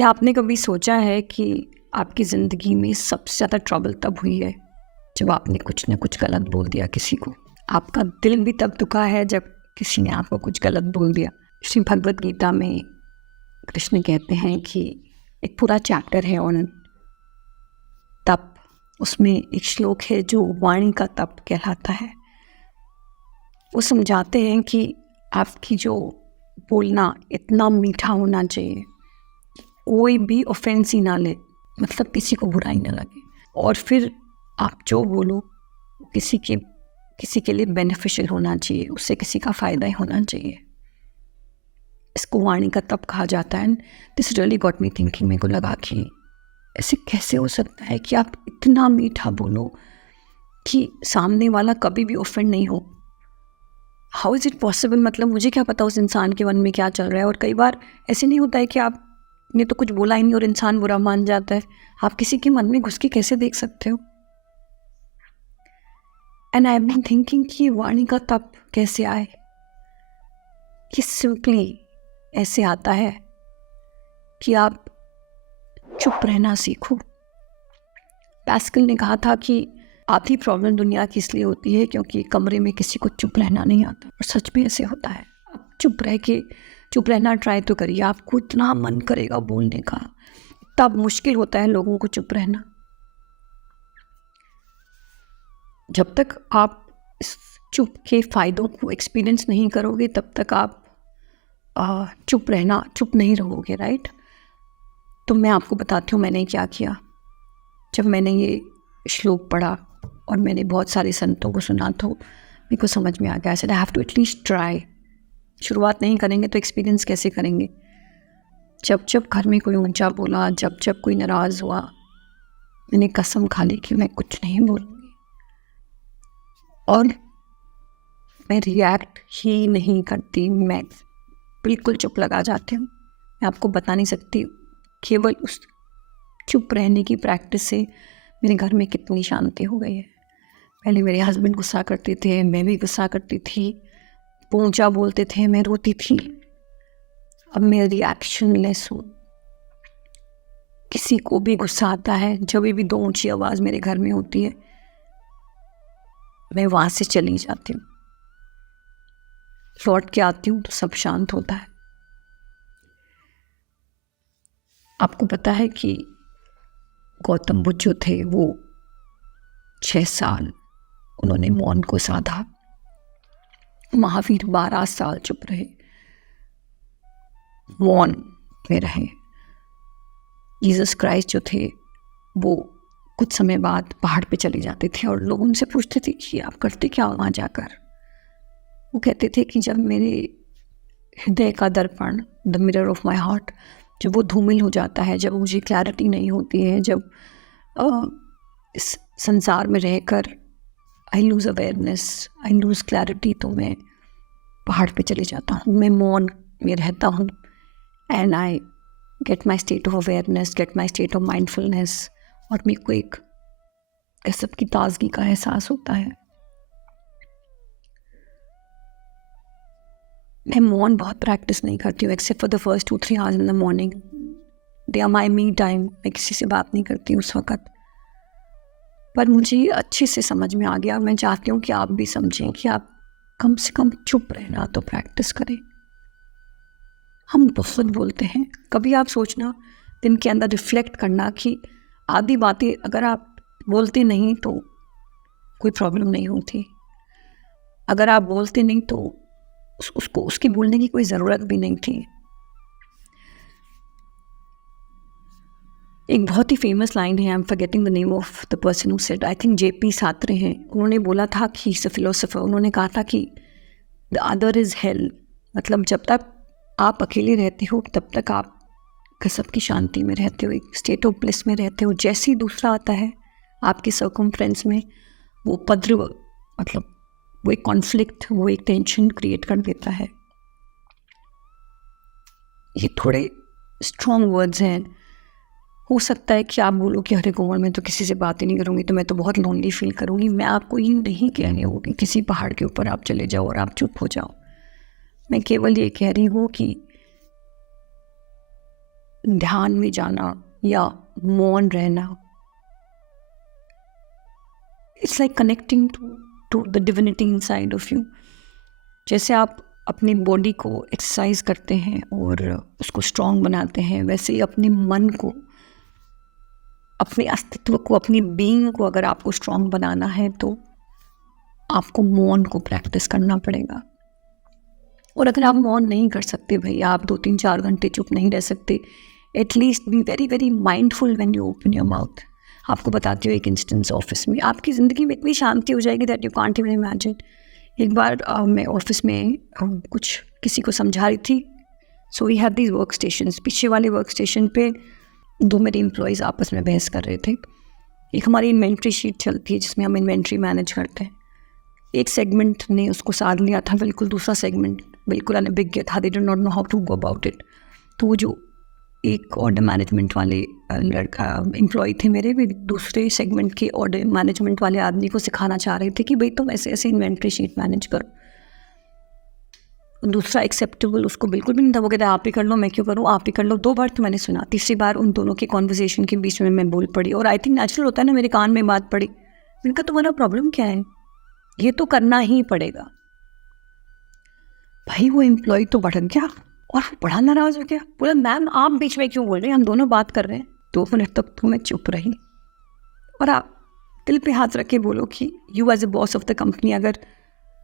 क्या आपने कभी सोचा है कि आपकी ज़िंदगी में सबसे ज़्यादा ट्रबल तब हुई है जब आपने कुछ न कुछ गलत बोल दिया किसी को? आपका दिल भी तब दुखा है जब किसी ने आपको कुछ गलत बोल दिया। श्री भगवद गीता में कृष्ण कहते हैं कि एक पूरा चैप्टर है ऑन तप। उसमें एक श्लोक है जो वाणी का तप कहलाता है। वो समझाते हैं कि आपकी जो बोलना इतना मीठा होना चाहिए, कोई भी ऑफेंस ही ना ले, मतलब किसी को बुराई ना लगे, और फिर आप जो बोलो किसी के लिए बेनिफिशियल होना चाहिए, उससे किसी का फ़ायदा ही होना चाहिए। इसको वाणी का तप कहा जाता है। This really got me thinking. मेरे को लगा कि ऐसे कैसे हो सकता है कि आप इतना मीठा बोलो कि सामने वाला कभी भी ऑफेंड नहीं हो। How is it possible? मतलब मुझे क्या पता उस इंसान के मन में क्या चल रहा है। और कई बार ऐसे नहीं होता है कि आपने तो कुछ बोला ही नहीं और इंसान बुरा मान जाता है। आप किसी के मन में घुस के कैसे देख सकते हो? And I have been thinking कि वाणी का तप कैसे आए। कि सिंपली ऐसे आता है कि आप चुप रहना सीखो। पैस्कल ने कहा था कि आधी प्रॉब्लम दुनिया की इसलिए होती है क्योंकि कमरे में किसी को चुप रहना नहीं आता। और सच में ऐसे होता है। आप चुप रहना ट्राई तो करिए। आपको इतना मन करेगा बोलने का, तब मुश्किल होता है लोगों को चुप रहना। जब तक आप इस चुप के फ़ायदों को एक्सपीरियंस नहीं करोगे तब तक आप चुप नहीं रहोगे, राइट? तो मैं आपको बताती हूँ मैंने क्या किया। जब मैंने ये श्लोक पढ़ा और मैंने बहुत सारे संतों को सुना तो मेरे को समझ में आ गया। I have to at least try. शुरुआत नहीं करेंगे तो एक्सपीरियंस कैसे करेंगे? जब घर में कोई ऊंचा बोला, जब कोई नाराज़ हुआ, मैंने कसम खा ली कि मैं कुछ नहीं बोलूँगी और मैं रिएक्ट ही नहीं करती। मैं बिल्कुल चुप लगा जाती हूँ। मैं आपको बता नहीं सकती केवल उस चुप रहने की प्रैक्टिस से मेरे घर में कितनी शांति हो गई है। पहले मेरे हस्बैंड गुस्सा करते थे, मैं भी गुस्सा करती थी, वो ऊंचा बोलते थे, मैं रोती थी। अब मैं रिएक्शन लेस हूँ। किसी को भी गुस्सा आता है, जब भी दो ऊंची आवाज़ मेरे घर में होती है, मैं वहाँ से चली जाती हूँ। लौट के आती हूँ तो सब शांत होता है। आपको पता है कि गौतम बुद्ध जो थे वो 6 साल उन्होंने मौन को साधा। महावीर 12 साल चुप रहे, मौन में रहे। जीसस क्राइस्ट जो थे वो कुछ समय बाद पहाड़ पे चले जाते थे और लोग उनसे पूछते थे कि आप करते क्या हो वहाँ जाकर? वो कहते थे कि जब मेरे हृदय का दर्पण, the mirror of my heart, जब वो धूमिल हो जाता है, जब मुझे क्लैरिटी नहीं होती है, जब इस संसार में रहकर आई लूज़ अवेयरनेस, आई लूज़ क्लैरिटी, तो मैं पहाड़ पे चले जाता हूँ। मैं मौन में रहता हूँ and I get my state of awareness, get my state of mindfulness, और मेरे को एक गज़ब की ताजगी का एहसास होता है। मैं मौन बहुत प्रैक्टिस नहीं करती हूँ except for the first 2-3 hours in the morning. They are my me time. मैं किसी से बात नहीं करती उस वक़्त। पर मुझे अच्छे से समझ में आ गया। मैं चाहती हूँ कि आप भी समझें कि आप कम से कम चुप रहना तो प्रैक्टिस करें। हम बहुत बोलते हैं। कभी आप सोचना, दिन के अंदर रिफ्लेक्ट करना कि आधी बातें अगर आप बोलते नहीं तो कोई प्रॉब्लम नहीं होती। अगर आप बोलते नहीं तो उसको उसके बोलने की कोई ज़रूरत भी नहीं थी। एक बहुत ही फेमस लाइन है, I am forgetting the name of the person who said, I think JP Sartre हैं। उन्होंने बोला था कि इज अ फिलोसोफर, उन्होंने कहा था कि द अदर इज़ हेल। मतलब जब तक आप अकेले रहते हो तब तक आप गज़ब की शांति में रहते हो, एक स्टेट ऑफ ब्लिस में रहते हो। जैसे ही दूसरा आता है आपके सर्कमफ्रेंस में, वो उपद्रव, मतलब वो एक कॉन्फ्लिक्ट, वो एक टेंशन क्रिएट कर देता है। ये थोड़े स्ट्रॉन्ग वर्ड्स हैं। हो सकता है कि आप बोलो कि अरे कोमल, मैं तो किसी से बात ही नहीं करूँगी, तो मैं तो बहुत लोनली फील करूँगी। मैं आपको ये नहीं कह रही हूँ कि किसी पहाड़ के ऊपर आप चले जाओ और आप चुप हो जाओ। मैं केवल ये कह रही हूँ कि ध्यान में जाना या मौन रहना, it's like connecting to the divinity inside of you. जैसे आप अपनी बॉडी को एक्सरसाइज करते हैं और उसको स्ट्रॉन्ग बनाते हैं, वैसे ही अपने मन को, अपने अस्तित्व को, अपनी बीइंग को अगर आपको स्ट्रॉन्ग बनाना है तो आपको मौन को प्रैक्टिस करना पड़ेगा। और अगर आप मौन नहीं कर सकते भैया, आप 2-3-4 घंटे चुप नहीं रह सकते, at least be very very mindful when you open your mouth. आपको बताती हूँ एक इंस्टेंस, ऑफिस में आपकी ज़िंदगी में इतनी शांति हो जाएगी that you can't even imagine. एक बार मैं ऑफिस में कुछ किसी को समझा रही थी। So we have these work stations. पीछे वाले वर्क स्टेशन पे 2 मेरे एम्प्लॉयज़ आपस में बहस कर रहे थे। एक हमारी इन्वेंट्री शीट चलती है जिसमें हम इन्वेंट्री मैनेज करते हैं। एक सेगमेंट ने उसको साध लिया था बिल्कुल, दूसरा सेगमेंट बिल्कुल अनभिज्ञ था, they did not know how to go about it. तो वो जो एक ऑर्डर मैनेजमेंट वाले लड़का एम्प्लॉय थे मेरे, भी दूसरे सेगमेंट के ऑर्डर मैनेजमेंट वाले आदमी को सिखाना चाह रहे थे कि भाई तुम ऐसे ऐसे इन्वेंट्री शीट मैनेज करो। दूसरा एक्सेप्टेबल उसको बिल्कुल भी नहीं था। वो कहता है आप ही कर लो, मैं क्यों करूँ, आप ही कर लो। 2 बार तो मैंने सुना, तीसरी बार उन दोनों की कॉन्वर्सेशन के बीच में मैं बोल पड़ी और आई थिंक नेचुरल होता है ना, मेरे कान में बात पड़ी। मैंने कहा तुम्हारा प्रॉब्लम क्या है, ये तो करना ही पड़ेगा। भाई वो एम्प्लॉय तो भड़क गया और बड़ा नाराज हो गया, बोला मैम आप बीच में क्यों बोल रहे हैं, हम दोनों बात कर रहे हैं। 2 मिनट तक तो मैं चुप रही। और आप दिल पे हाथ रख के बोलो कि you as a boss of the company, अगर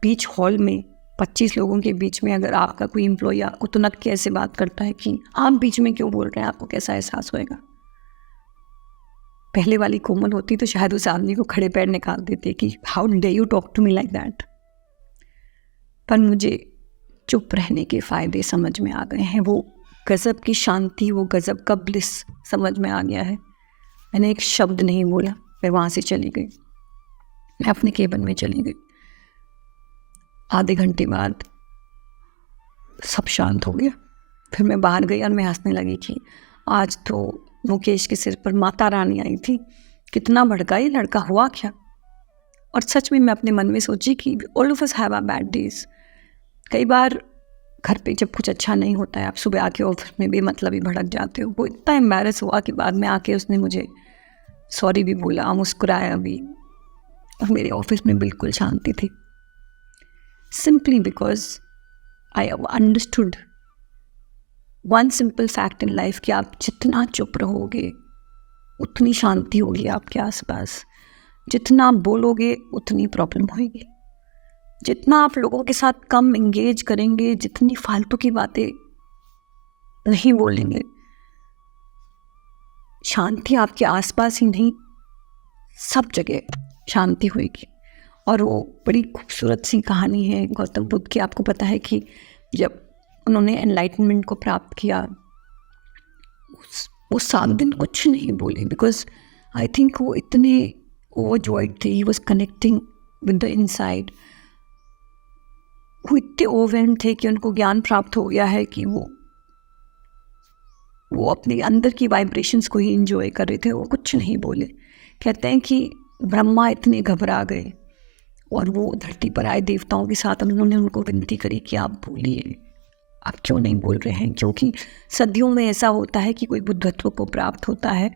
बीच हॉल में 25 लोगों के बीच में अगर आपका कोई एम्प्लॉय आपको तुनक के ऐसे बात करता है कि आप बीच में क्यों बोल रहे हैं, आपको कैसा एहसास होएगा। पहले वाली कोमल होती तो शायद उस आदमी को खड़े पैर निकाल देती कि how dare you talk to me like that. पर मुझे चुप रहने के फ़ायदे समझ में आ गए हैं। वो गज़ब की शांति, वो गज़ब का ब्लिस समझ में आ गया है। मैंने एक शब्द नहीं बोला, मैं वहाँ से चली गई, मैं अपने केबिन में चली गई। आधे घंटे बाद सब शांत हो गया। फिर मैं बाहर गई और मैं हंसने लगी कि आज तो मुकेश के सिर पर माता रानी आई थी, कितना भड़का ये लड़का, हुआ क्या। और सच में मैं अपने मन में सोची कि all of us have our bad days. कई बार घर पे जब कुछ अच्छा नहीं होता है, आप सुबह आके ऑफिस में बेमतलबी भड़क जाते हो। वो इतना एम्बैरस हुआ कि बाद में आके उसने मुझे सॉरी भी बोला, मुस्कुराया भी, और मेरे ऑफिस में बिल्कुल शांति थी। Simply because I understood one simple fact in life कि आप जितना चुप रहोगे उतनी शांति होगी आपके आसपास, जितना आप बोलोगे उतनी प्रॉब्लम होगी, जितना आप लोगों के साथ कम एंगेज करेंगे, जितनी फालतू की बातें नहीं बोलेंगे, शांति आपके आसपास ही नहीं सब जगह शांति होगी। और वो बड़ी खूबसूरत सी कहानी है गौतम बुद्ध की। आपको पता है कि जब उन्होंने एनलाइटनमेंट को प्राप्त किया, वो 7 दिन कुछ नहीं बोले, बिकॉज आई थिंक वो इतने ओवरजॉयड थे, he was connecting with the inside. वो इतने ओवरवेल्म्ड थे कि उनको ज्ञान प्राप्त हो गया है कि वो अपने अंदर की वाइब्रेशंस को ही इंजॉय कर रहे थे, वो कुछ नहीं बोले। कहते हैं कि ब्रह्मा इतने घबरा गए और वो धरती पर आए देवताओं के साथ, उन्होंने उनको विनती करी कि आप बोलिए, आप क्यों नहीं बोल रहे हैं। क्योंकि सदियों में ऐसा होता है कि कोई बुद्धत्व को प्राप्त होता है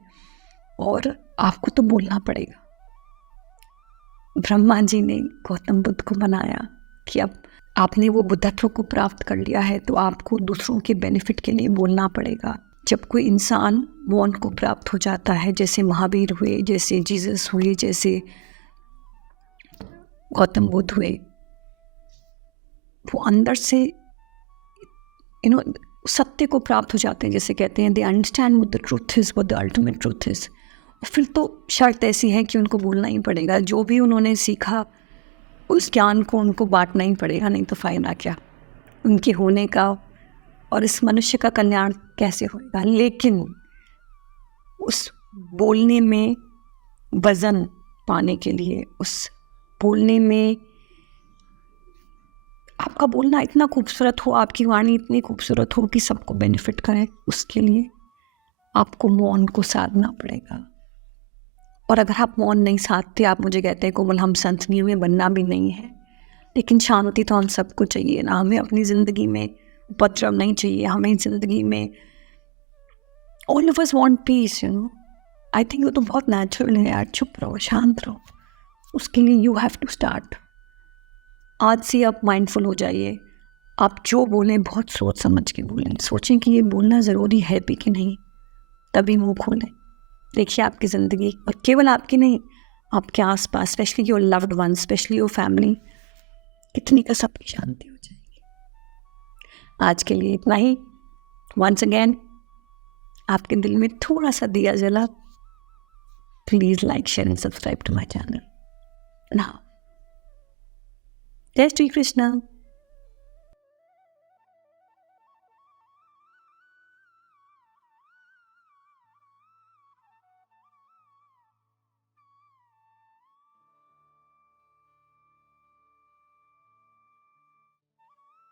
और आपको तो बोलना पड़ेगा। ब्रह्मा जी ने गौतम बुद्ध को बनाया कि अब आपने वो बुद्धत्व को प्राप्त कर लिया है तो आपको दूसरों के बेनिफिट के लिए बोलना पड़ेगा। जब कोई इंसान मौन को प्राप्त हो जाता है, जैसे महावीर हुए, जैसे जीसस हुए, जैसे गौतम बुद्ध हुए, वो अंदर से सत्य को प्राप्त हो जाते हैं। जैसे कहते हैं they understand what the truth is, what the ultimate truth is. फिर तो शर्त ऐसी है कि उनको बोलना ही पड़ेगा। जो भी उन्होंने सीखा उस ज्ञान को उनको बांटना ही पड़ेगा, नहीं तो फ़ायदा क्या उनके होने का, और इस मनुष्य का कल्याण कैसे होगा। लेकिन उस बोलने में वज़न पाने के लिए, उस बोलने में आपका बोलना इतना खूबसूरत हो, आपकी वाणी इतनी खूबसूरत हो कि सबको बेनिफिट करे, उसके लिए आपको मौन को साधना पड़ेगा। और अगर आप मौन नहीं साधते, आप मुझे कहते हैं कोमल हम संत नहीं हुए, बनना भी नहीं है, लेकिन शांति तो हम सबको चाहिए ना। हमें अपनी ज़िंदगी में उपद्रव नहीं चाहिए, हमें ज़िंदगी में all of us want piece, you know. I think वो तो बहुत नेचुरल है यार, चुप रहो, शांत रहो। उसके लिए यू हैव टू स्टार्ट। आज से आप माइंडफुल हो जाइए। आप जो बोलें बहुत सोच समझ के बोलें, सोचें कि ये बोलना ज़रूरी है भी कि नहीं, तभी मुंह खोलें। देखिए आपकी ज़िंदगी, और केवल आपकी नहीं, आपके आसपास, specially your loved one, specially your family, कितनी का सबकी शांति हो जाएगी। आज के लिए इतना ही। वंस अगेन, आपके दिल में थोड़ा सा दिया जला, please like, share and subscribe to my channel. Now, जय श्री कृष्णा।